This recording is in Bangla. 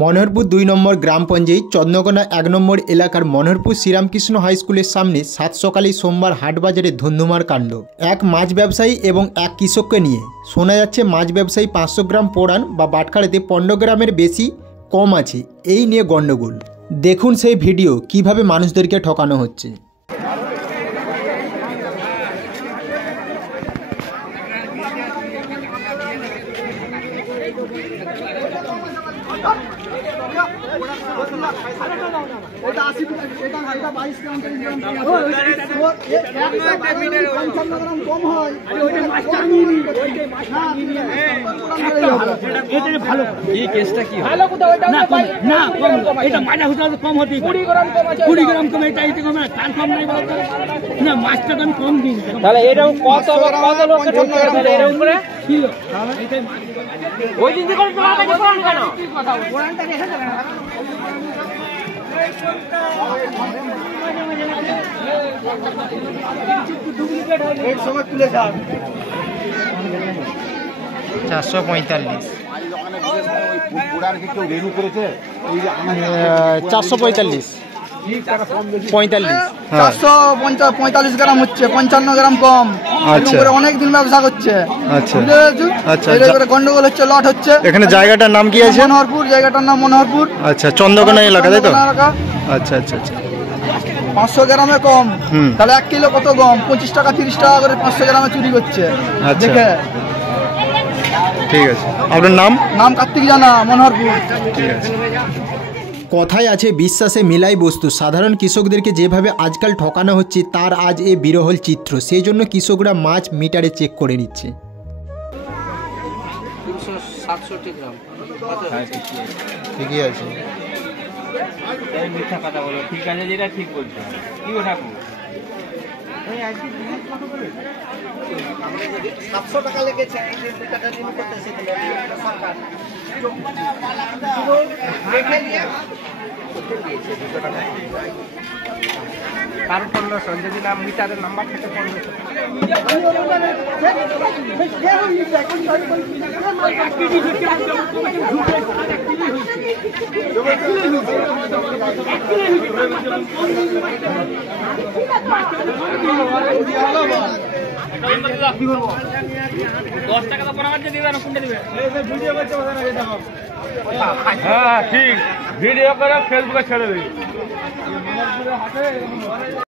মনোহরপুর ২ নম্বর গ্রাম পঞ্চায়েত চন্দ্রকোনা ১ নম্বর এলাকার মনোহরপুর শ্রীরামকৃষ্ণ হাই স্কুলের সামনে সাত সকালে সোমবার হাটবাজারে ধুন্ধুমার কাণ্ড। এক মাছ ব্যবসায়ী এবং এক কৃষককে নিয়ে। শোনা যাচ্ছে মাছ ব্যবসায়ী ৫০০ গ্রাম পোড়ান বা বাটখারাতে ১৫ গ্রামের বেশি কম আছে, এই নিয়ে গণ্ডগোল। দেখুন সেই ভিডিও কিভাবে মানুষদেরকে ঠকানো হচ্ছে। চারশো ৪৫ গ্রাম হচ্ছে, ৫৫ গ্রাম কম। অনেক দিন ব্যবসা করছে, গন্ডগোল হচ্ছে, লট হচ্ছে। এখানে জায়গাটার নাম কি আছে? মনোহরপুর, জায়গাটার নাম মনোহরপুর। আচ্ছা, চন্দ্রকোনা এলাকা, তাই তো? আচ্ছা আচ্ছা আচ্ছা। ৫০০ গ্রামে কম, তাহলে ১ কিলো কত কম? ২৫ টাকা ৩০ টাকা করে ৫০০ গ্রামে চুরি করছে। আচ্ছা, ঠিক আছে। আপনার নাম? নাম কার্তিক জানা, মনোহরপুর। ঠিক আছে। কথায় আছে বিশ্বাসে মিলাই বস্তু। সাধারণ কৃষকদেরকে যেভাবে আজকাল ঠকানো হচ্ছে তার আজ এ বিরহল চিত্র। সেই জন্য কৃষকরা মাছ মিটারে চেক করে নিচ্ছে। ঠিকই আছে। মিথ্যা কথা বলো, ঠিক আছে, যেটা ঠিক বলছো। কি ও ঠাকুর ৭০০ টাকা লেগেছে, তার ১৫০০, যদি নাম মিটারের নাম্বার থাকে ১৫০০। হ্যাঁ ঠিক, ভিডিও করে ফেসবুকে ছেড়ে দিই।